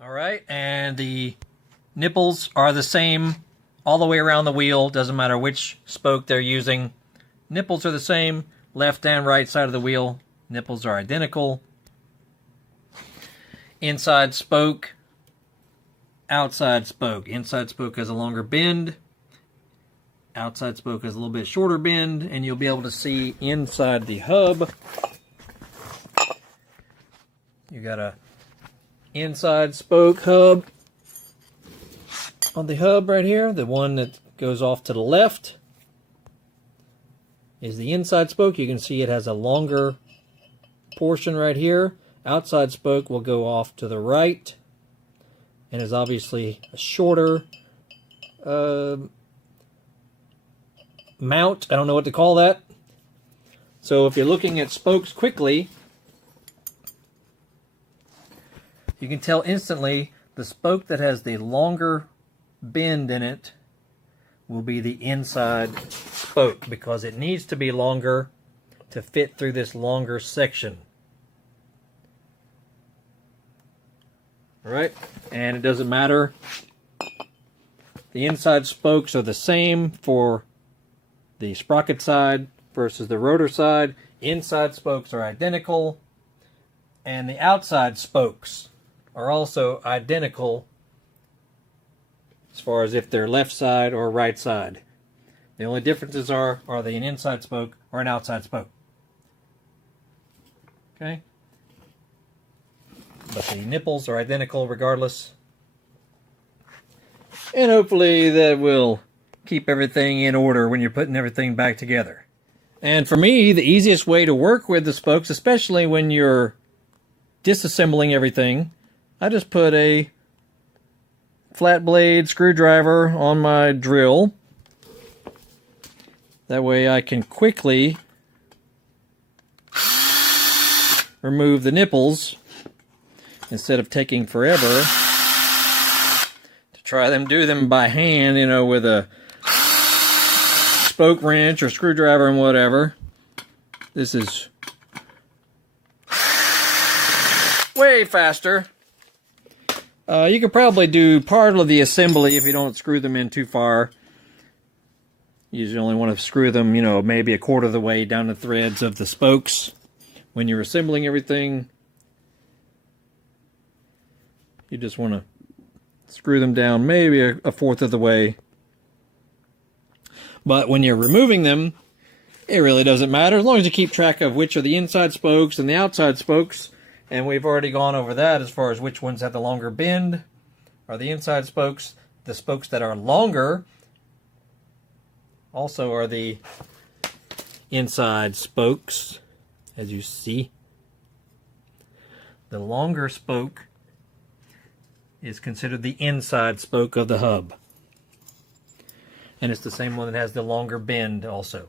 All right, and the nipples are the same all the way around the wheel. Doesn't matter which spoke they're using. Nipples are the same, left and right side of the wheel. Nipples are identical. Inside spoke, outside spoke. Inside spoke has a longer bend. Outside spoke has a little bit shorter bend, and you'll be able to see inside the hub. You got a inside spoke hub on the hub right here. The one that goes off to the left is the inside spoke. You can see it has a longer portion right here. Outside spoke will go off to the right and is obviously a shorter mount. I don't know what to call that. So if you're looking at spokes quickly, you can tell instantly the spoke that has the longer bend in it will be the inside spoke because it needs to be longer to fit through this longer section. All right, and it doesn't matter. The inside spokes are the same for the sprocket side versus the rotor side. Inside spokes are identical, and the outside spokes are also identical as far as if they're left side or right side. The only differences are they an inside spoke or an outside spoke? Okay? But the nipples are identical regardless. And hopefully that will keep everything in order when you're putting everything back together. And for me, the easiest way to work with the spokes, especially when you're disassembling everything, I just put a flat blade screwdriver on my drill. That way I can quickly remove the nipples instead of taking forever to try do them by hand, you know, with a spoke wrench or screwdriver and whatever. This is way faster. You could probably do part of the assembly if you don't screw them in too far. You usually only want to screw them, you know, maybe a quarter of the way down the threads of the spokes. When you're assembling everything, you just want to screw them down maybe a fourth of the way. But when you're removing them, it really doesn't matter as long as you keep track of which are the inside spokes and the outside spokes. And we've already gone over that as far as which ones have the longer bend are the inside spokes. The spokes that are longer also are the inside spokes, as you see. The longer spoke is considered the inside spoke of the hub. And it's the same one that has the longer bend also.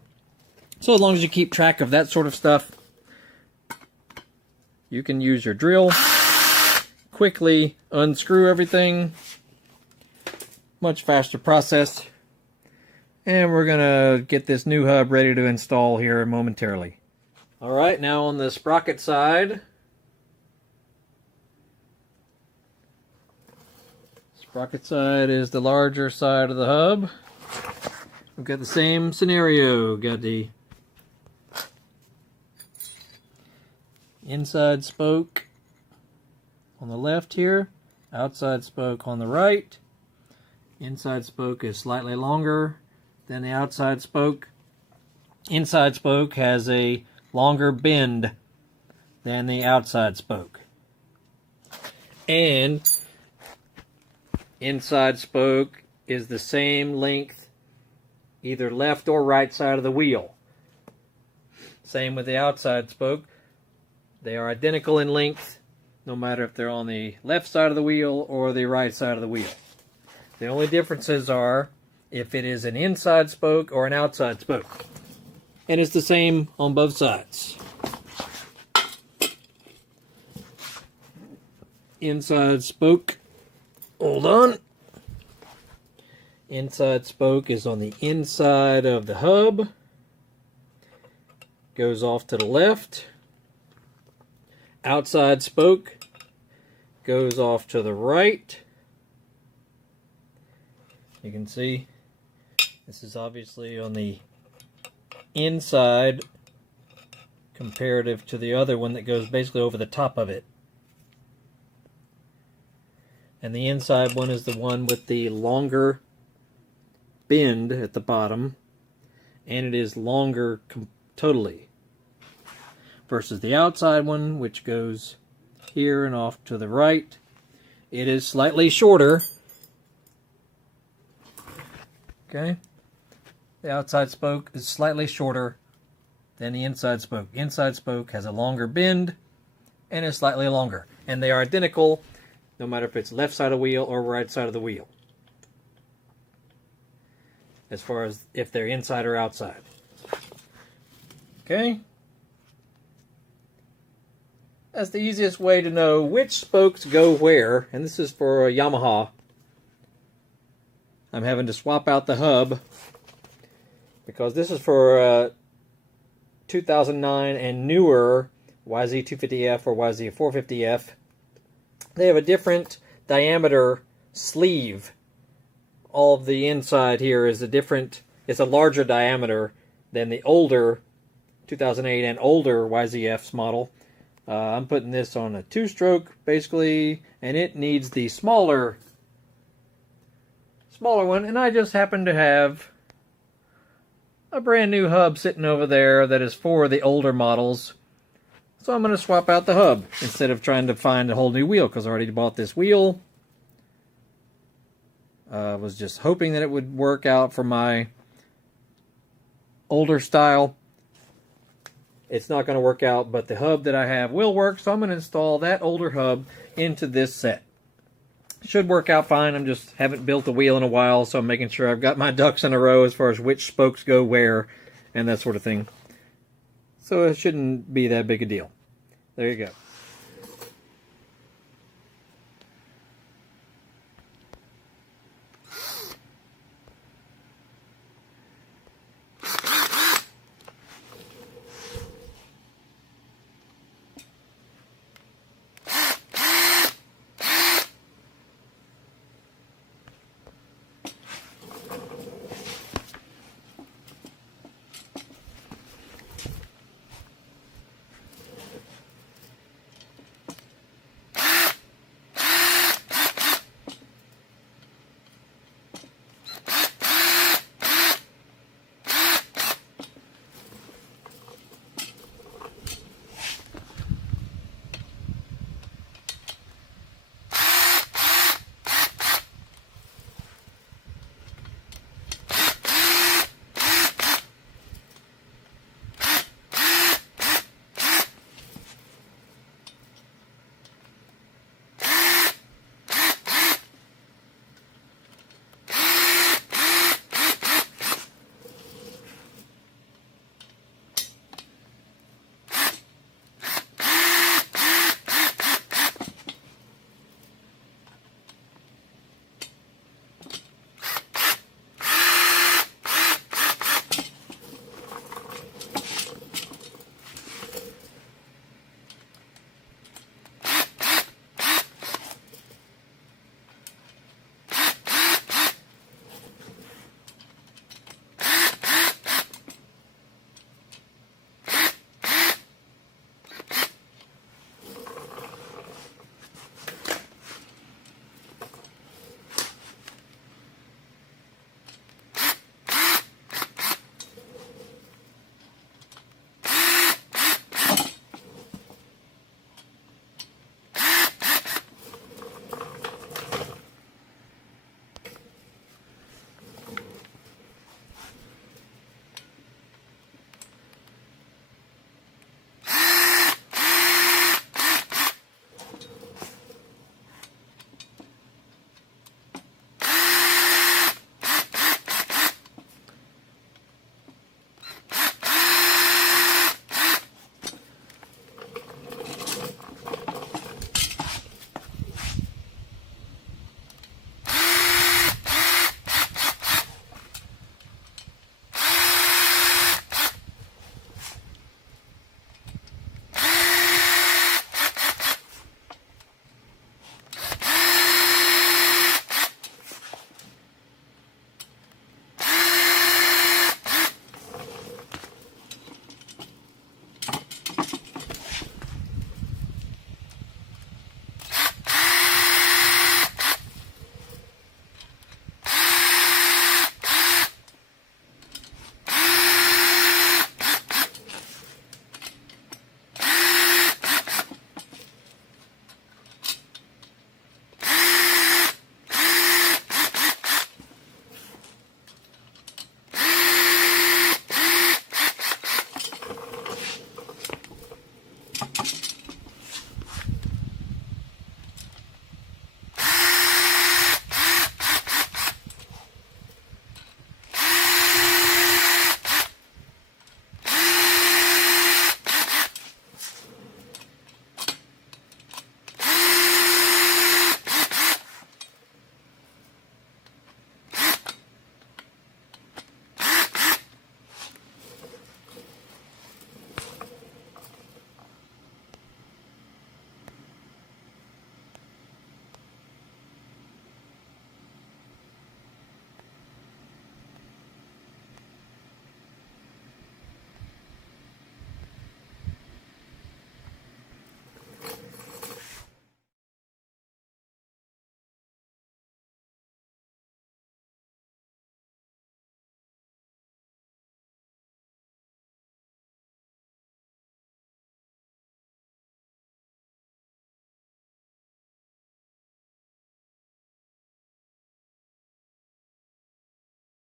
So as long as you keep track of that sort of stuff, you can use your drill, quickly unscrew everything. Much faster process. And we're going to get this new hub ready to install here momentarily. Alright, now on the sprocket side. Sprocket side is the larger side of the hub. We've got the same scenario. Got the inside spoke on the left here, outside spoke on the right. Inside spoke is slightly longer than the outside spoke. Inside spoke has a longer bend than the outside spoke. And inside spoke is the same length either left or right side of the wheel. Same with the outside spoke. They are identical in length, no matter if they're on the left side of the wheel or the right side of the wheel. The only differences are if it is an inside spoke or an outside spoke. And it's the same on both sides. Inside spoke, hold on. Inside spoke is on the inside of the hub. Goes off to the left. Outside spoke goes off to the right. You can see this is obviously on the inside comparative to the other one that goes basically over the top of it. And the inside one is the one with the longer bend at the bottom, and it is longer totally, versus the outside one, which goes here and off to the right. It is slightly shorter. Okay, the outside spoke is slightly shorter than the inside spoke. Inside spoke has a longer bend and is slightly longer, and they are identical no matter if it's left side of the wheel or right side of the wheel, as far as if they're inside or outside. Okay, that's the easiest way to know which spokes go where, and this is for a Yamaha. I'm having to swap out the hub because this is for 2009 and newer YZ250F or YZ450F. They have a different diameter sleeve. All of the inside here is it's a larger diameter than the older 2008 and older YZF's model. I'm putting this on a 2-stroke basically, and it needs the smaller one, and I just happen to have a brand new hub sitting over there that is for the older models. So I'm going to swap out the hub instead of trying to find a whole new wheel, because I already bought this wheel. I was just hoping that it would work out for my older style. It's not going to work out, but the hub that I have will work, so I'm going to install that older hub into this set. Should work out fine. I'm just haven't built a wheel in a while, so I'm making sure I've got my ducks in a row as far as which spokes go where and that sort of thing. So it shouldn't be that big a deal. There you go.